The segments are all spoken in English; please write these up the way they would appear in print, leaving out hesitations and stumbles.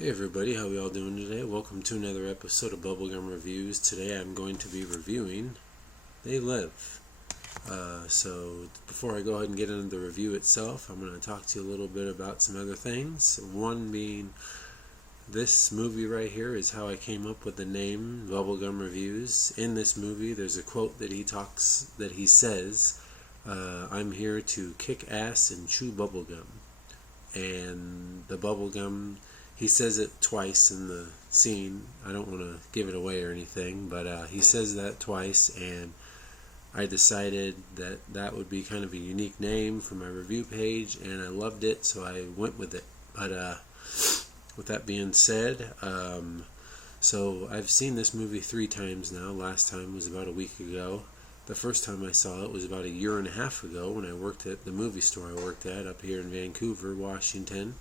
Hey everybody, how we all doing today? Welcome to another episode of Bubblegum Reviews. Today I'm going to be reviewing They Live. So before I go ahead and get into the review itself, I'm going to talk to you a little bit about some other things. One being, this movie right here is how I came up with the name Bubblegum Reviews. In this movie there's a quote that he says, I'm here to kick ass and chew bubblegum. And the bubblegum, he says it twice in the scene. I don't want to give it away or anything, but he says that twice, and I decided that that would be kind of a unique name for my review page, and I loved it, so I went with it. But with that being said, so I've seen this movie 3 times now. Last time was about a week ago. The first time I saw it was about a year and a half ago when I worked at the movie store I worked at up here in Vancouver, Washington.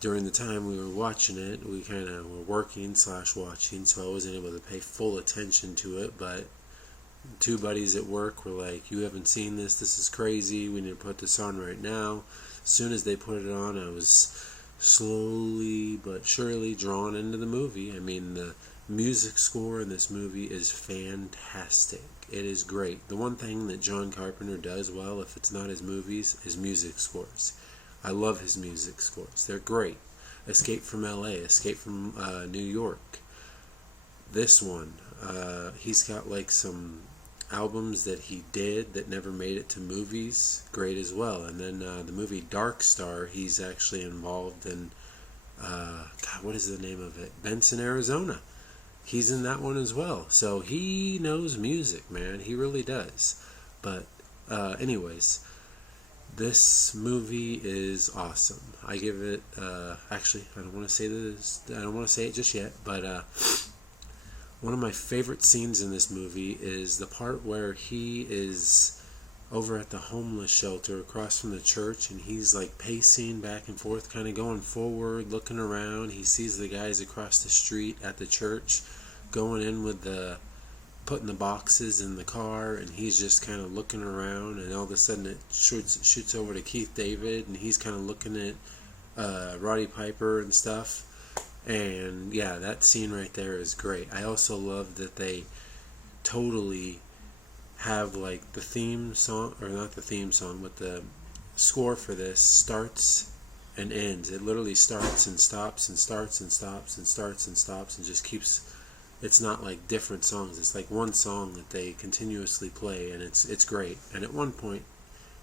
During the time we were watching it, we kind of were working/watching, so I wasn't able to pay full attention to it, but 2 buddies at work were like, you haven't seen this is crazy, we need to put this on right now. As soon as they put it on, I was slowly but surely drawn into the movie. I mean, the music score in this movie is fantastic. It is great. The one thing that John Carpenter does well, if it's not his movies, is music scores. I love his music scores. They're great. Escape from LA, Escape from New York. This one, he's got like some albums that he did that never made it to movies. Great as well. And then the movie Dark Star, he's actually involved in, God, what is the name of it? Benson, Arizona. He's in that one as well. So he knows music, man. He really does. But anyways, this movie is awesome. I give it, actually, I don't want to say this, I don't want to say it just yet, but one of my favorite scenes in this movie is the part where he is over at the homeless shelter across from the church, and he's like pacing back and forth, kind of going forward, looking around. He sees the guys across the street at the church going in with putting the boxes in the car, and he's just kind of looking around, and all of a sudden it shoots over to Keith David, and he's kind of looking at Roddy Piper and stuff. And yeah, that scene right there is great. I also love that they totally have like the theme song, or not the theme song, but the score for this starts and ends. It literally starts and stops and starts and stops and starts and stops and just keeps. It's not like different songs. It's like one song that they continuously play, and it's great. And at one point,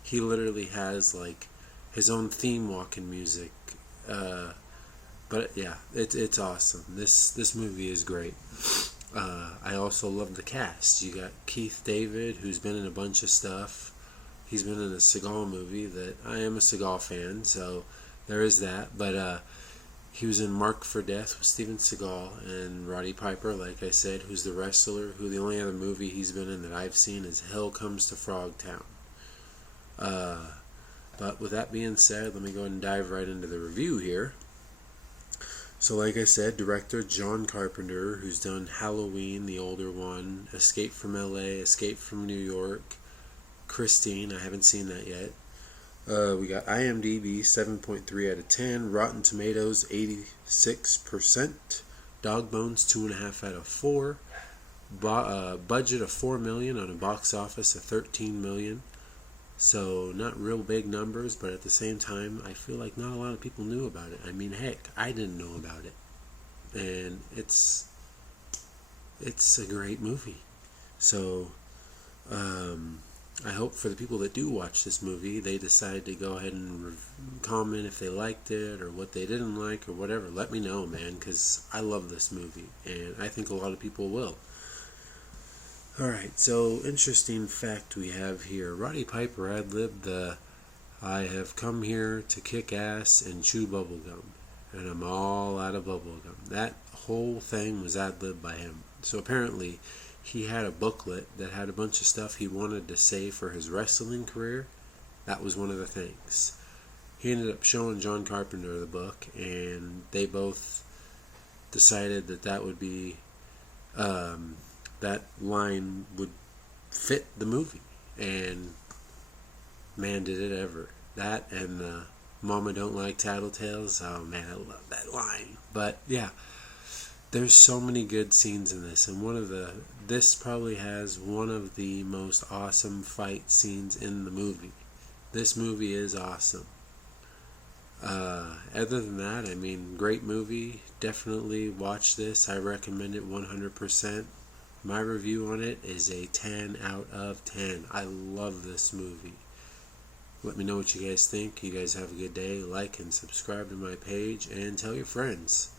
he literally has like his own theme walking music. But yeah, it's awesome. This movie is great. I also love the cast. You got Keith David, who's been in a bunch of stuff. He's been in a Seagal movie that I am a Seagal fan, so there is that. But he was in Marked for Death with Steven Seagal, and Roddy Piper, like I said, who's the wrestler, who the only other movie he's been in that I've seen is Hell Comes to Frogtown. But with that being said, let me go ahead and dive right into the review here. So like I said, director John Carpenter, who's done Halloween, the older one, Escape from LA, Escape from New York, Christine, I haven't seen that yet. We got IMDb 7.3 out of 10, Rotten Tomatoes 86%, Dog Bones 2.5 out of 4, budget of $4 million on a box office of $13 million. So not real big numbers, but at the same time, I feel like not a lot of people knew about it. I mean, heck, I didn't know about it, and it's a great movie. So I hope for the people that do watch this movie, they decide to go ahead and comment if they liked it or what they didn't like or whatever. Let me know, man, because I love this movie, and I think a lot of people will. Alright, so interesting fact we have here. Roddy Piper ad-libbed the I have come here to kick ass and chew bubblegum, and I'm all out of bubblegum. That whole thing was ad-libbed by him. So apparently he had a booklet that had a bunch of stuff he wanted to say for his wrestling career. That was one of the things. He ended up showing John Carpenter the book, and they both decided that would be that line would fit the movie, and man, did it ever. That and the Mama don't like tattletales. Oh man, I love that line. But yeah, there's so many good scenes in this, and this probably has one of the most awesome fight scenes in the movie. This movie is awesome. Other than that, I mean, great movie. Definitely watch this. I recommend it 100%. My review on it is a 10 out of 10. I love this movie. Let me know what you guys think. You guys have a good day. Like and subscribe to my page and tell your friends.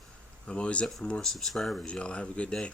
I'm always up for more subscribers. Y'all have a good day.